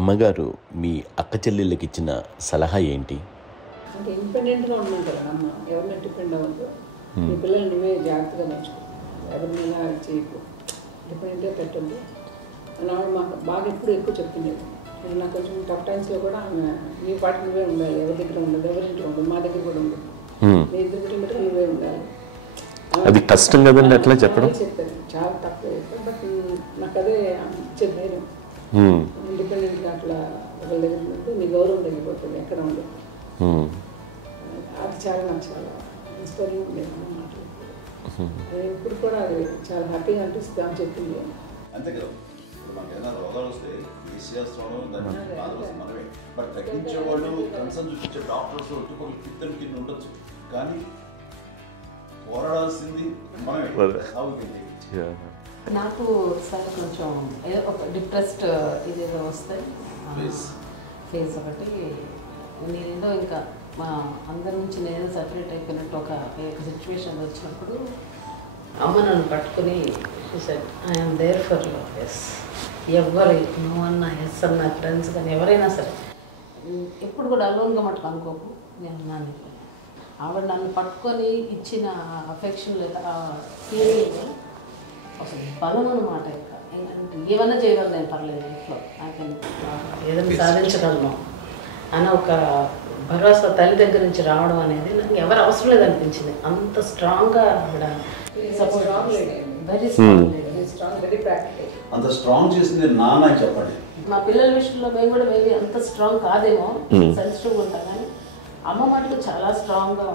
అమ్మగారు మీ అక్క చెల్లెళ్ళకి ఇచ్చిన సలహా ఏంటి? అంటే ఇండిపెండెంట్గా ఉండమంటారు అమ్మ, ఎవరిని డిపెండ్ అవ్వద్దు, మీ పిల్లలు నువ్వే జాగ్రత్తగా పెంచుకో, ఎవరినైనా చేయకు, డిపెండెంట్గా పెట్టద్దు అని ఆవిడ మాకు బాగా ఎక్కువ చెప్తుండేది. నాకు కొంచెం టఫ్ టైమ్స్లో కూడా ఆమె నీ పాటు నువ్వే ఉండాలి, ఎవరి దగ్గర ఉండదు, ఎవరింట్లో ఉండదు, మా దగ్గర కూడా ఉండదు, నీ ఇద్దరు కుటుంబం నువ్వే ఉండాలి. అది కష్టం కదండి అట్లా చెప్పడం. చెప్పారు చాలా తక్కువ చెప్పారు, బట్ నాకు అదే ఇచ్చే ధైర్యం. ఇండిపెండెంట్గా అట్లా ఒకరి దగ్గర ఉంటే నీ గౌరవం తగ్గిపోతుంది, ఎక్కడ ఉండదు. అది చాలా నాకు చాలా ఇన్స్పైరింగ్ ఉండేది మాటలు. ఇప్పుడు కూడా అది చాలా హ్యాపీగా అనిపిస్తుంది అని చెప్పింది. అంతే కదా, ఇప్పుడు మనకి ఏదైనా రోగాలు వస్తే వేసేస్తాం, దాన్ని బాధపడుతుంది మనమే. బట్ తగ్గించే వాళ్ళు కన్సర్న్ చూపించే డాక్టర్స్ ఒట్టుకోలు కింద కింద ఉండొచ్చు, కానీ పోరాడాల్సింది మనమే. నాకు సార్ కొంచెం ఏదో ఒక డిప్రెస్డ్ ఇదేదో వస్తే ఫేస్ ఒకటి నేనేదో ఇంకా మా అందరి నుంచి నేను సపరేట్ అయిపోయినట్టు ఒక సిచ్యువేషన్ వచ్చినప్పుడు అమ్మ నన్ను పట్టుకుని I'm there for you, yes ఎవరు నువ్వు అన్న ఎస్ అన్న ఫ్రెండ్స్ కానీ ఎవరైనా సరే ఎప్పుడు కూడా అలోన్గా మటుకు అనుకోకు నేను అన్నాను. ఆవిడ నన్ను పట్టుకొని ఇచ్చిన అఫెక్షన్ లేదా ఫీలింగ్ అసలు బలం అన్నమాట. ఏమన్నా చేయగలను నేను, పర్లేదు ఇంట్లో నాకు ఏదైనా సాధించగలను అని ఒక భరోసా తల్లి దగ్గర నుంచి రావడం అనేది నాకు ఎవరు అవసరం లేదనిపించింది. అంత స్ట్రాంగ్గా ఆవిడ వెరీ స్ట్రాంగ్, వెరీ ప్రాక్టికల్. అంత స్ట్రాంగ్ చేసింది నాన్న చెప్పండి. మా పిల్లల విషయంలో మేము కూడా మేబీ అంత స్ట్రాంగ్ కాదేమో, సెన్సిటివ్గా ఉంటాం, కానీ అమ్మ మటుకు చాలా స్ట్రాంగ్గా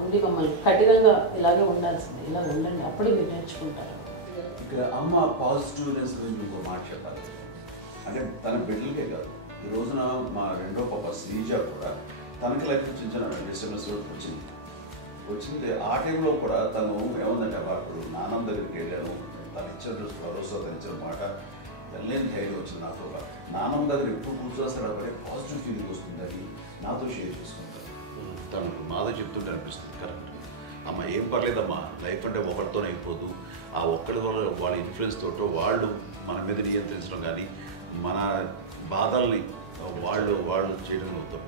ఉండి మమ్మల్ని కఠినంగా ఇలాగే ఉండాల్సింది, ఇలా ఉండండి అప్పుడే మీరు నేర్చుకుంటారు. ఇక్కడ అమ్మ పాజిటివ్నెస్ గురించి ఇంకో మాట చెప్పాలి. అంటే తన బిడ్డలకే కాదు, ఈ రోజున మా రెండో పాప శ్రీజ కూడా తనకి లైఫ్ చిన్న డిస్టర్బెన్స్ వచ్చింది. ఆ టైంలో కూడా తను ఏముందంటే అప్పుడు నాన్నమ్మ దగ్గరికి వెళ్ళాను, తను ఇచ్చిన భరోసా, తను ఇచ్చిన మాట వెళ్ళలేని ధైర్యం వచ్చింది నాతో. నాన్నమ్మ దగ్గర ఎప్పుడు కూర్చోస్తాడు అప్పుడే పాజిటివ్ ఫీలింగ్ వస్తుందని నాతో షేర్ చేసుకుంటాను. తను మాతో చెప్తుంటే అనిపిస్తుంది కరెక్ట్, అమ్మ ఏం పర్లేదమ్మా, లైఫ్ అంటే ఒకరితోనే అయిపోదు, ఆ ఒక్కడి వల్ల వాళ్ళ ఇన్ఫ్లుయెన్స్ తోటో వాళ్ళు మన మీద నియంత్రించడం కానీ మన బాధల్ని వాళ్ళు చేయడం అవుతాం.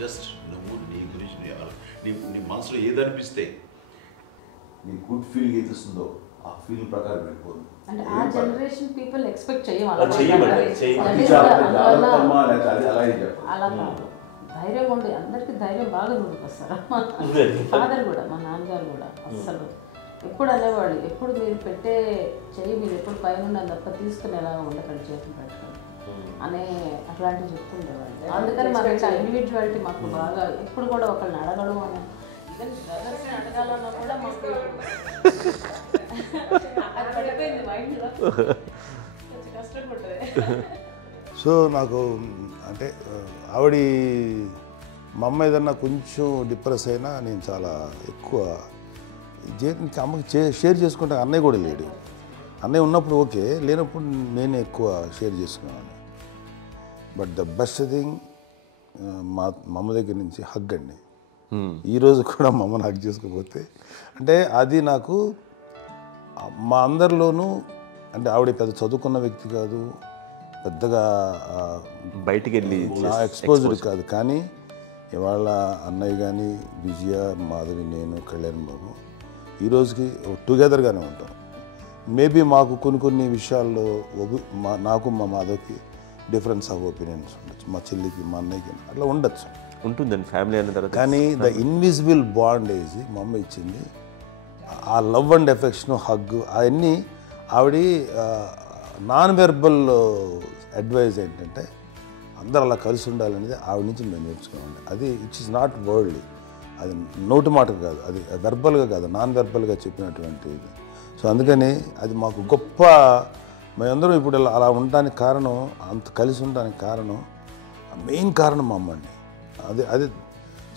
జస్ట్ నువ్వు నీ గురించి నీ మనసులో ఏదనిపిస్తే నీ గుడ్ ఫీలింగ్ ఏదిస్తుందో ఆ ఫీల్ ప్రకారం వెళ్ళిపోదు. అంటే ఆ జనరేషన్ పీపుల్ ఎక్స్పెక్ట్ చేయం అలా కాదు, ధైర్యం ఉండి అందరికీ ధైర్యం బాగా నూరుకొస్తారు. ఫాదర్ కూడా, మా నాన్నగారు కూడా అస్సలు ఎప్పుడు అనేవాళ్ళు, ఎప్పుడు మీరు పెట్టే చెయ్యి మీరు ఎప్పుడు పైన తప్ప తీసుకుని ఎలా ఉండకండి, చేతులు పెట్టండి అనే అట్లాంటివి చెప్తుండేవాళ్ళు. అందుకని మాకు ఇండివిజువాలిటీ మాకు బాగా ఎప్పుడు కూడా ఒకళ్ళని అడగడం అని, ఈవెన్ బ్రదర్స్ని అడగాలన్నా కూడా మాకు అది పడిపోయింది మైండ్లో, కొంచెం కష్టపడ్డది. సో నాకు అంటే ఆవిడ మా అమ్మ ఏదన్నా కొంచెం డిప్రెస్ అయినా నేను చాలా ఎక్కువ అమ్మకి షేర్ చేసుకుంటే అన్నయ్య కూడా లేడు. అన్నయ్య ఉన్నప్పుడు ఓకే, లేనప్పుడు నేనే ఎక్కువ షేర్ చేసుకున్నాను. బట్ ద బెస్ట్ థింగ్ మా అమ్మ దగ్గర నుంచి హగ్ అండి. ఈరోజు కూడా మా అమ్మని హగ్ చేసుకోకపోతే అంటే అది నాకు మా అందరిలోనూ, అంటే ఆవిడ పెద్ద చదువుకున్న వ్యక్తి కాదు, పెద్దగా బయటికి వెళ్ళి ఎక్స్పోజ్డ్ కాదు, కానీ ఇవాళ అన్నయ్య కానీ విజయ, మాధవి, నేను, కళ్యాణ్ బాబు ఈ రోజుకి టుగెదర్గానే ఉంటాం. మేబీ మాకు కొన్ని విషయాల్లో నాకు మా మాధవ్కి డిఫరెన్స్ ఆఫ్ ఒపీనియన్స్ ఉండొచ్చు, మా చెల్లికి మా అన్నయ్యకి అట్లా ఉండొచ్చు, ఉంటుందండి ఫ్యామిలీ అన్న తర్వాత. కానీ ద ఇన్విజిబుల్ బాండేజ్ మా అమ్మ ఇచ్చింది, ఆ లవ్ అండ్ ఎఫెక్షన్, హగ్, అవన్నీ ఆవిడ నాన్ వెర్బల్ అడ్వైజ్ ఏంటంటే అందరూ అలా కలిసి ఉండాలనేది ఆవిడ నుంచి మేము నేర్చుకున్నామండి. అది ఇట్స్ ఇస్ నాట్ వర్డ్లీ, అది నోటి మాట కాదు, అది వెర్బల్గా కాదు, నాన్ వెర్బల్గా చెప్పినటువంటి ఇది. సో అందుకని అది మాకు గొప్ప, మేమందరం ఇప్పుడు అలా ఉండడానికి కారణం, అంత కలిసి ఉండడానికి కారణం, మెయిన్ కారణం మా అమ్మ అండి. అది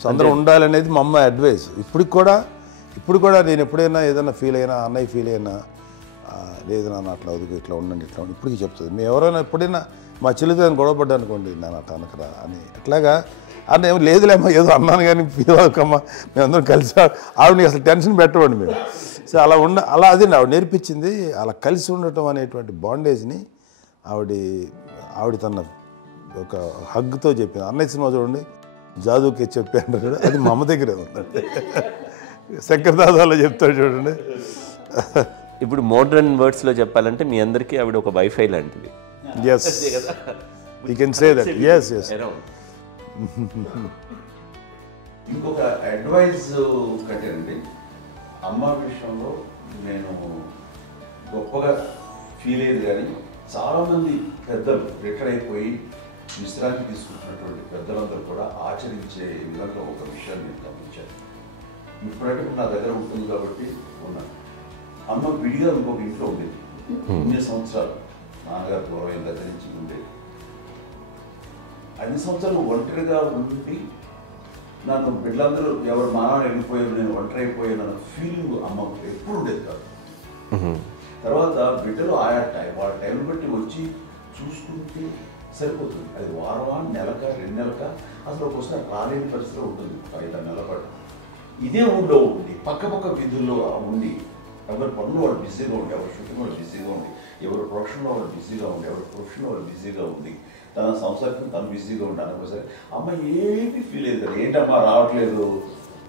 సో అందరూ ఉండాలనేది మా అమ్మ అడ్వైస్. ఇప్పుడు కూడా నేను ఎప్పుడైనా ఏదైనా ఫీల్ అయినా, అన్నయ్య ఫీల్ అయినా, లేదు నాన్న అట్లా వదుకు, ఇట్లా ఉండండి, ఇట్లా ఉండి ఇప్పటికీ చెప్తుంది. మేము ఎవరైనా ఎప్పుడైనా మా చెల్లితో గొడవపడ్డా అనుకోండి, నేను అట్లా అనకరా అని ఎట్లాగా అంటే ఏమో లేదులేమ్మా ఏదో అన్నాను కానీ ఫీల్ అవ్వకమ్మా, మేమందరం కలిసి ఆవిడని అసలు టెన్షన్ పెట్టమండి మేము. సో అలా అది ఆవిడ నేర్పించింది. అలా కలిసి ఉండటం అనేటువంటి బాండేజ్ని ఆవిడ తన ఒక హగ్తో చెప్పింది. అన్నయ్య సినిమా చూడండి, జాదూకి చెప్పాను చూడండి, అది మా అమ్మ దగ్గరే ఉందండి. శంకర్ దాదాలో చెప్తాడు చూడండి. ఇప్పుడు మోడ్రన్ వర్డ్స్లో చెప్పాలంటే మీ అందరికీ ఆవిడ ఒక వైఫై లాంటిది. Yes, you can say that. Yes yes. ఇంకొక అడ్వైజ్ కట్టండి, అమ్మ విషయంలో నేను గొప్పగా ఫీల్ అయ్యేది. కానీ చాలామంది పెద్దలు రిటైర్ అయిపోయి విశ్రాంతి తీసుకుంటున్నటువంటి పెద్దలందరూ కూడా ఆచరించే విధంగా ఒక విషయాన్ని నేను గమనించాను. ఇప్పుడంటే నా దగ్గర ఉంటుంది కాబట్టి ఉన్నాను. అమ్మ విడిగా ఇంకొక ఇంట్లో ఉండేది 9 సంవత్సరాలు, నాన్నగారు పూర్వం దగ్గర నుంచి ఉండేది. 5 సంవత్సరాలు ఒంటరిగా ఉండి నన్ను బిడ్డలందరూ ఎవరు మానవులు వెళ్ళిపోయారు, నేను ఒంటరి అయిపోయాను అన్న ఫీలింగ్ అమ్మకు ఎప్పుడు ఉండేది కాదు. తర్వాత బిడ్డలు ఆయా వాళ్ళ టైం బట్టి వచ్చి చూసుకుంటే సరిపోతుంది. అది వారమా, నెలక, 2 నెలక, అసలు ఒకసారి రాలేని పరిస్థితిలో ఉంటుంది. 5-6 నెలల పాటు ఇదే ఊళ్ళో ఉండి పక్క విధుల్లో ఉండి ఎవరి పనులు వాళ్ళు బిజీగా ఉండి, ఎవరి షూటింగ్ వాళ్ళు బిజీగా ఉండి, ఎవరి ప్రొఫెషన్లో వాళ్ళు బిజీగా ఉండి, ఎవరి ప్రొఫెషన్లో వాళ్ళు బిజీగా ఉంది, తన సంసారం తను బిజీగా ఉంటాను. ఒకసారి అమ్మ ఏమీ ఫీల్ అయ్యేది కదా, ఏంటమ్మా రావట్లేదు,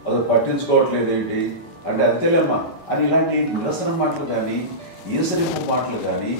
అసలు పట్టించుకోవట్లేదు ఏంటి అంటే, అంతేలేమ్మా అని ఇలాంటి నిరసన మాటలు కానీ, ఈసరింపు మాటలు కానీ